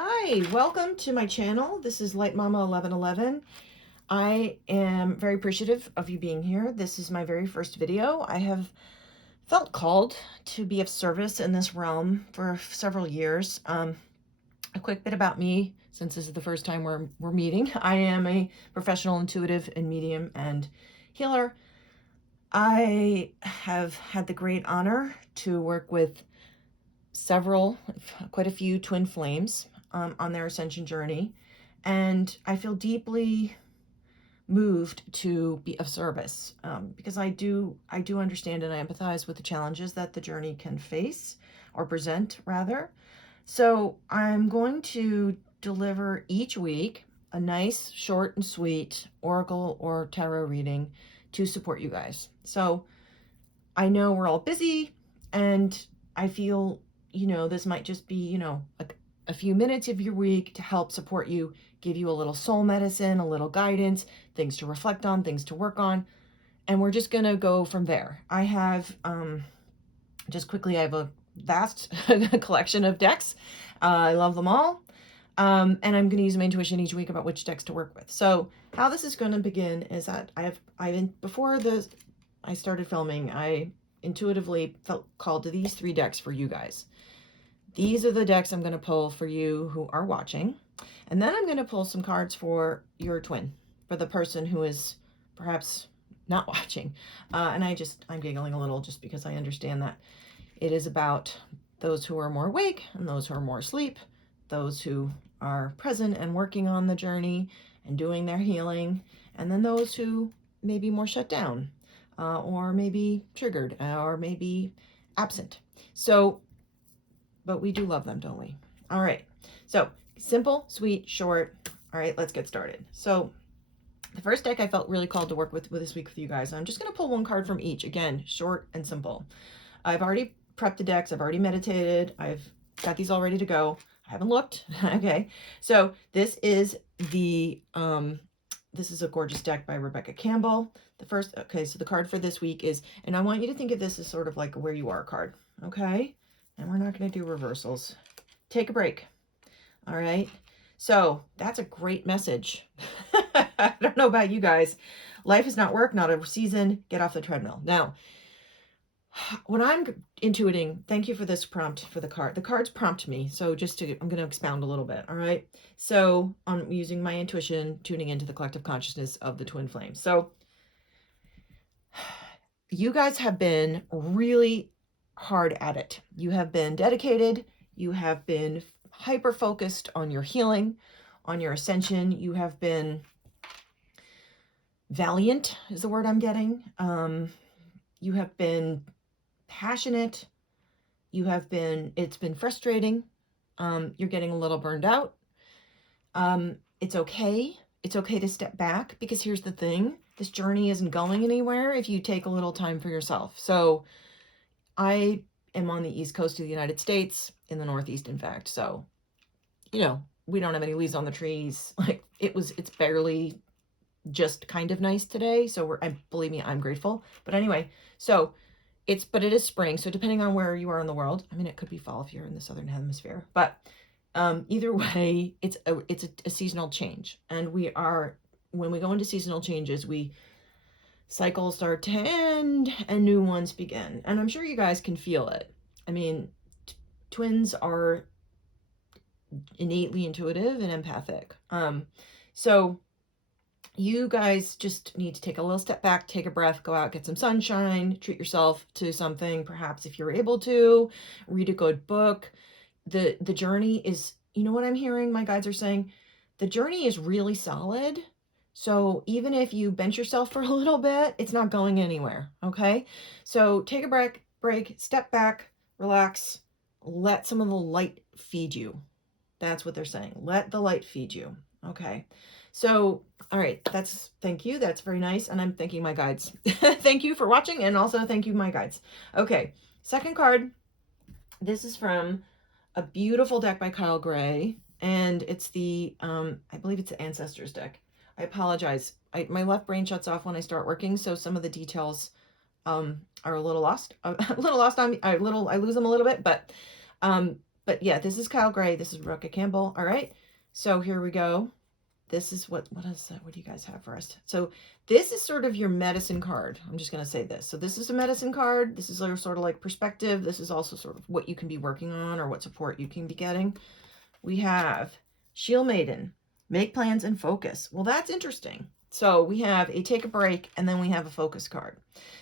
Hi, welcome to my channel. This is Light Mama 1111. I am very appreciative of you being here. This is my very first video. I have felt called to be of service in this realm for several years. A quick bit about me, since this is the first time we're meeting. I am a professional intuitive and medium and healer. I have had the great honor to work with quite a few twin flames on their ascension journey, and I feel deeply moved to be of service because I do understand and I empathize with the challenges that the journey can face or present rather. So I'm going to deliver each week a nice, short and sweet oracle or tarot reading to support you guys. So I know we're all busy, and I feel, this might just be, a few minutes of your week to help support you, give you a little soul medicine, a little guidance, things to reflect on, things to work on. And we're just going to go from there. I have, just quickly, I have a vast collection of decks. I love them all. And I'm going to use my intuition each week about which decks to work with. So how this is going to begin is that before I started filming, I intuitively felt called to these three decks for you guys. These are the decks I'm going to pull for you who are watching. And then I'm going to pull some cards for your twin, for the person who is perhaps not watching. And I'm giggling a little just because I understand that it is about those who are more awake and those who are more asleep, those who are present and working on the journey and doing their healing, and then those who may be more shut down, or maybe triggered, or maybe absent. So, but we do love them, don't we? All right. So simple, sweet, short. All right, let's get started. So the first deck I felt really called to work with this week with you guys. I'm just going to pull one card from each. Again, short and simple. I've already prepped the decks. I've already meditated. I've got these all ready to go. I haven't looked. Okay. So this is this is a gorgeous deck by Rebecca Campbell. So the card for this week is, and I want you to think of this as sort of like a where you are card. Okay. And we're not going to do reversals. Take a break. All right. So that's a great message. I don't know about you guys. Life is not work, not a season. Get off the treadmill. Now, when I'm intuiting, thank you for this prompt for the card. The cards prompt me. So I'm going to expound a little bit. All right. So I'm using my intuition, tuning into the collective consciousness of the twin flames. So you guys have been really hard at it. You have been dedicated. You have been hyper focused on your healing, on your ascension. You have been valiant is the word I'm getting. You have been passionate. It's been frustrating. You're getting a little burned out. It's okay. It's okay to step back, because here's the thing. This journey isn't going anywhere if you take a little time for yourself. So I am on the East Coast of the United States, in the Northeast, in fact. So, we don't have any leaves on the trees. Like it's barely just kind of nice today. So believe me, I'm grateful. But anyway, so but it is spring. So depending on where you are in the world, I mean, it could be fall if you're in the Southern Hemisphere, but either way, it's a seasonal change. And when we go into seasonal changes, cycles start to end and new ones begin. And I'm sure you guys can feel it. I mean, twins are innately intuitive and empathic. So you guys just need to take a little step back, take a breath, go out, get some sunshine, treat yourself to something. Perhaps if you're able to, read a good book. The journey is, you know what I'm hearing my guides are saying? The journey is really solid. So even if you bench yourself for a little bit, it's not going anywhere. Okay. So take a break, step back, relax, let some of the light feed you. That's what they're saying. Let the light feed you. Okay. So, all right. Thank you. That's very nice. And I'm thanking my guides. Thank you for watching. And also thank you, my guides. Okay. Second card. This is from a beautiful deck by Kyle Gray. And it's I believe it's the Ancestors deck. I apologize. My left brain shuts off when I start working. So some of the details, are a little lost on me. I lose them a little bit, but But yeah, this is Kyle Gray. This is Rebecca Campbell. All right. So here we go. This is what is that? What do you guys have for us? So this is sort of your medicine card. I'm just going to say this. So this is a medicine card. This is sort of like perspective. This is also sort of what you can be working on or what support you can be getting. We have Shield Maiden, make plans and focus. Well, that's interesting. So we have a take a break, and then we have a focus card.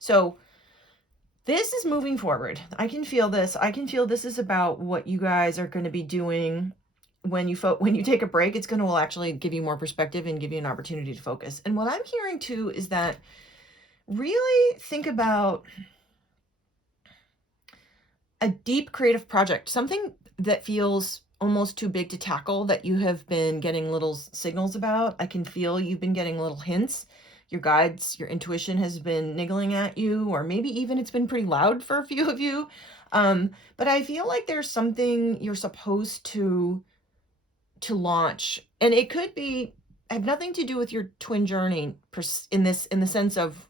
So this is moving forward. I can feel this. I can feel this is about what you guys are going to be doing when you take a break. It's going to actually give you more perspective and give you an opportunity to focus. And what I'm hearing too is that really think about a deep creative project, something that feels almost too big to tackle that you have been getting little signals about. I can feel you've been getting little hints. Your guides, your intuition has been niggling at you, or maybe even it's been pretty loud for a few of you. But I feel like there's something you're supposed to launch, and it could be have nothing to do with your twin journey in the sense of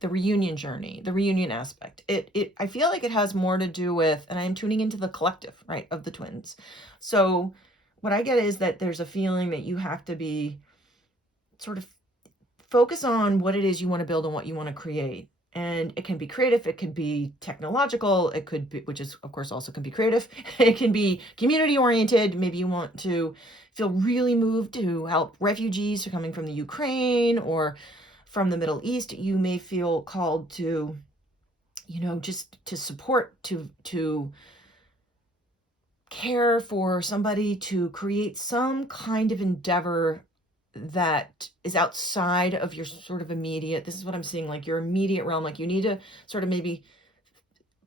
the reunion journey, the reunion aspect. I feel like it has more to do with, and I am tuning into the collective, right, of the twins. So what I get is that there's a feeling that you have to be sort of focus on what it is you want to build and what you want to create. And it can be creative, it could be technological, it could be, which is of course also can be creative. It can be community oriented. Maybe you want to feel really moved to help refugees who are coming from the Ukraine or from the Middle East. You may feel called to, just to support, to care for somebody, to create some kind of endeavor that is outside of your sort of immediate, this is what I'm seeing, like your immediate realm. Like you need to sort of maybe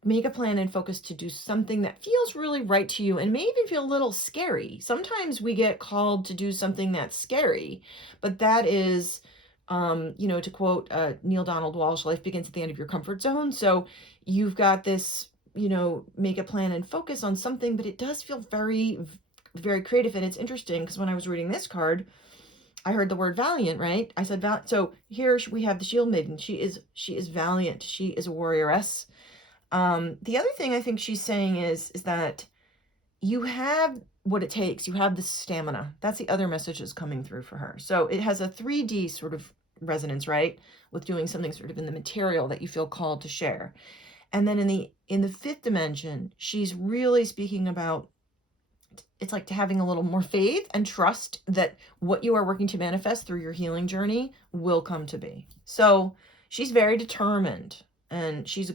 make a plan and focus to do something that feels really right to you and may even feel a little scary. Sometimes we get called to do something that's scary, but that is, to quote Neil Donald Walsh, life begins at the end of your comfort zone. So you've got this, make a plan and focus on something, but it does feel very, very creative. And it's interesting because when I was reading this card, I heard the word valiant, right? I said so here we have the Shield Maiden. She is valiant. She is a warrioress. The other thing I think she's saying is that you have what it takes. You have the stamina. That's the other message that's coming through for her. So it has a 3D sort of resonance, right? With doing something sort of in the material that you feel called to share. And then in the fifth dimension, she's really speaking about, it's like to having a little more faith and trust that what you are working to manifest through your healing journey will come to be. So she's very determined, and she's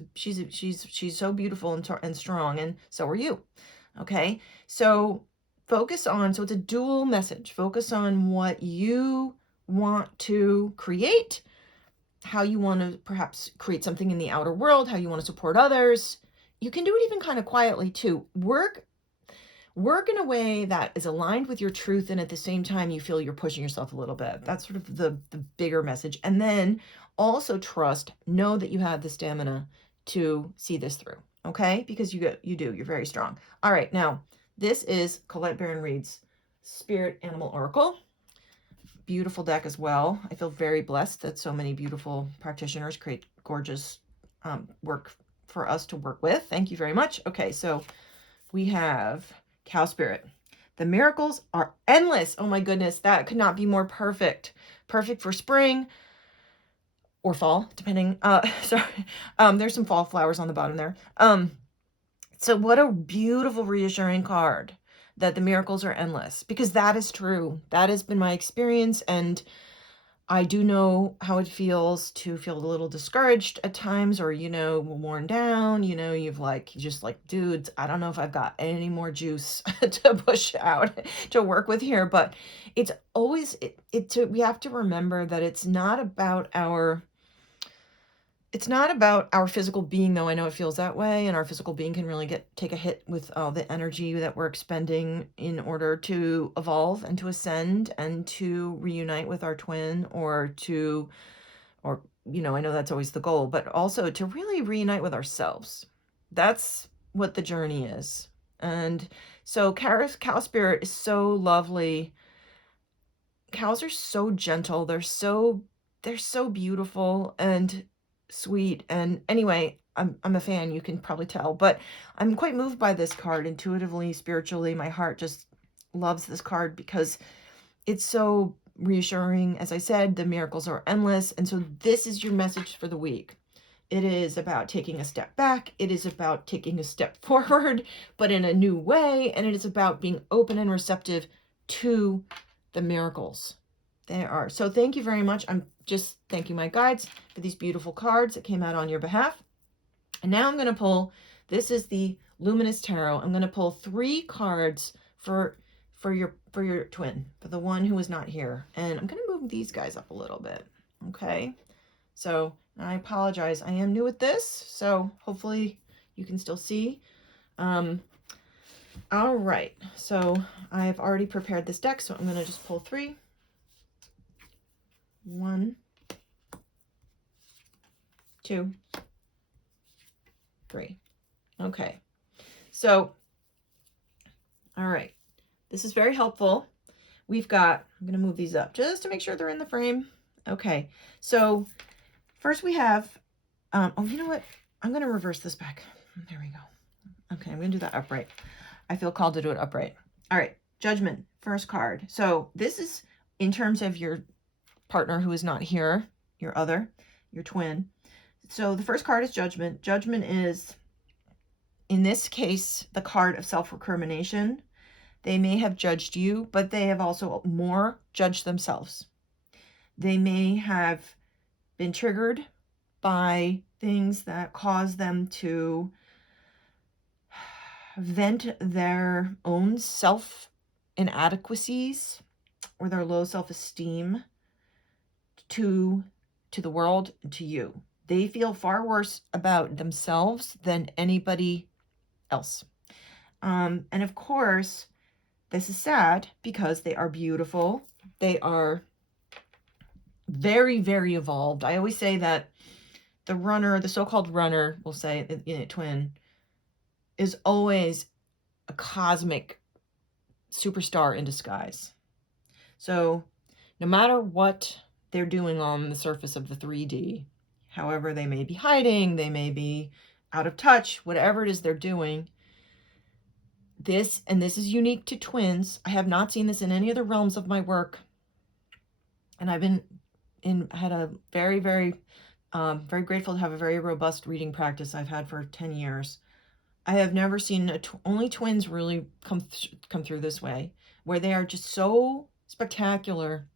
so beautiful and strong, and so are you. Okay, so focus on, so it's a dual message. Focus on what you want to create, how you want to perhaps create something in the outer world, how you want to support others. You can do it even kind of quietly too. Work in a way that is aligned with your truth, and at the same time you feel you're pushing yourself a little bit. That's sort of the bigger message. And then also know that you have the stamina to see this through, okay? Because you're very strong. All right, now this is Collette Reid's Spirit Animal Oracle. Beautiful deck as well. I feel very blessed that so many beautiful practitioners create gorgeous work for us to work with. Thank you very much. Okay, so we have Cow Spirit. The miracles are endless. Oh my goodness, that could not be more perfect. Perfect for spring or fall, depending. Sorry, there's some fall flowers on the bottom there. So what a beautiful, reassuring card that the miracles are endless, because that is true. That has been my experience, and I do know how it feels to feel a little discouraged at times, or, worn down, just like, dudes, I don't know if I've got any more juice to push out to work with here. But it's always, we have to remember that it's not about our physical being, though I know it feels that way, and our physical being can really take a hit with all the energy that we're expending in order to evolve and to ascend and to reunite with our twin, or I know that's always the goal, but also to really reunite with ourselves. That's what the journey is. And so cow spirit is so lovely. Cows are so gentle. They're so beautiful and sweet. And anyway, I'm a fan, you can probably tell, but I'm quite moved by this card intuitively, spiritually. My heart just loves this card because it's so reassuring. As I said, the miracles are endless. And so this is your message for the week. It is about taking a step back. It is about taking a step forward, but in a new way. And it is about being open and receptive to the miracles. They are. So thank you very much. I'm just thanking my guides for these beautiful cards that came out on your behalf. And now I'm going to pull, this is the Luminous Tarot. I'm going to pull 3 cards for your twin, for the one who is not here. And I'm going to move these guys up a little bit. Okay. So I apologize. I am new at this, so hopefully you can still see. All right. So I've already prepared this deck, so I'm going to just pull 3. 1, 2, 3. Okay. So, all right. This is very helpful. We've got, I'm going to move these up just to make sure they're in the frame. Okay. So first we have, oh, you know what? I'm going to reverse this back. There we go. Okay. I'm going to do that upright. I feel called to do it upright. All right. Judgment, first card. So this is in terms of your partner who is not here, your twin. So the first card is Judgment. Judgment is, in this case, the card of self-recrimination. They may have judged you, but they have also more judged themselves. They may have been triggered by things that cause them to vent their own self-inadequacies or their low self-esteem to the world, to you. They feel far worse about themselves than anybody else. And of course, this is sad because they are beautiful. They are very, very evolved. I always say that the runner, the so-called runner, we'll say in a twin, is always a cosmic superstar in disguise. So no matter what they're doing on the surface of the 3D, however they may be hiding, they may be out of touch, whatever it is they're doing, this is unique to twins. I have not seen this in any other realms of my work. And I've had a very, very, very grateful to have a very robust reading practice I've had for 10 years. I have never seen only twins really come through this way, where they are just so spectacular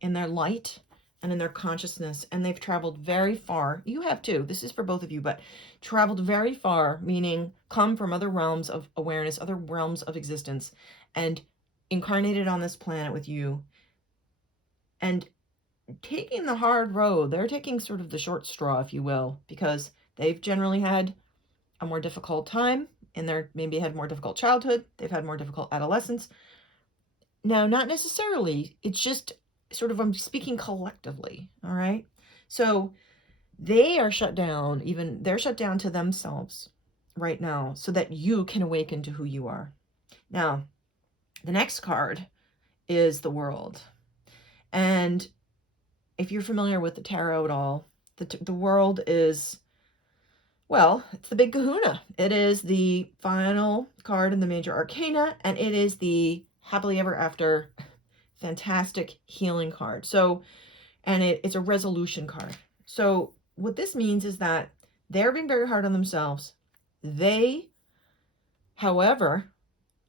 in their light and in their consciousness, and they've traveled very far. You have too. This is for both of you, but traveled very far, meaning come from other realms of awareness, other realms of existence, and incarnated on this planet with you. And taking the hard road, they're taking sort of the short straw, if you will, because they've generally had a more difficult time in their, maybe had more difficult childhood. They've had more difficult adolescence. Now, not necessarily. It's just sort of, I'm speaking collectively. All right. So they are shut down, they're shut down to themselves right now so that you can awaken to who you are. Now, the next card is the World. And if you're familiar with the tarot at all, the World is, well, it's the big kahuna. It is the final card in the major arcana, and it is the happily ever after fantastic healing card. So, and it's a resolution card. So what this means is that they're being very hard on themselves. They, however,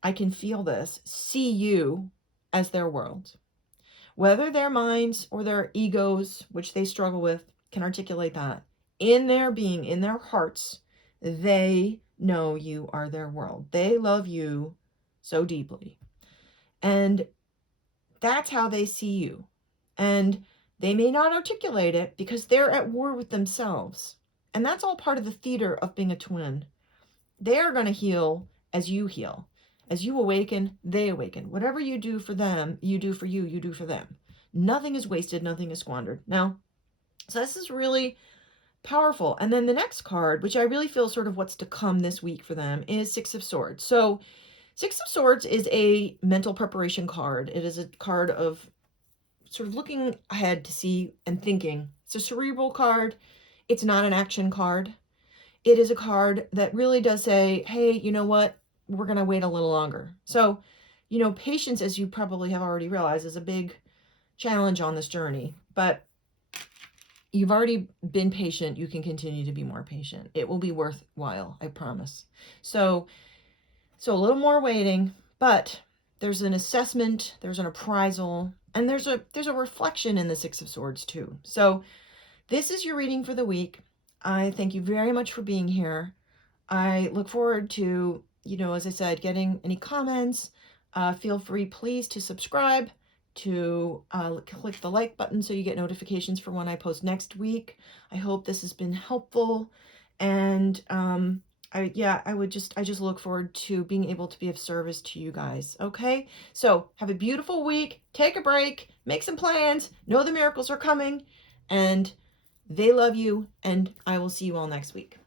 I can feel this, see you as their world. Whether their minds or their egos, which they struggle with, can articulate that. In their being, in their hearts, they know you are their world. They love you so deeply. And that's how they see you. And they may not articulate it because they're at war with themselves. And that's all part of the theater of being a twin. They're going to heal as you heal. As you awaken, they awaken. Whatever you do for them, you do for you, you do for them. Nothing is wasted, nothing is squandered. Now, so this is really powerful. And then the next card, which I really feel sort of what's to come this week for them, is Six of Swords. So Six of Swords is a mental preparation card. It is a card of sort of looking ahead to see and thinking. It's a cerebral card. It's not an action card. it is a card that really does say, hey, you know what? We're going to wait a little longer. So, patience, as you probably have already realized, is a big challenge on this journey. But you've already been patient. You can continue to be more patient. It will be worthwhile, I promise. So a little more waiting, but there's an assessment, there's an appraisal, and there's a reflection in the Six of Swords too. So this is your reading for the week. I thank you very much for being here. I look forward to, as I said, getting any comments. Feel free, please, to subscribe, to click the like button so you get notifications for when I post next week. I hope this has been helpful. And I just look forward to being able to be of service to you guys. Okay? So have a beautiful week. Take a break. Make some plans. Know the miracles are coming. And they love you. And I will see you all next week.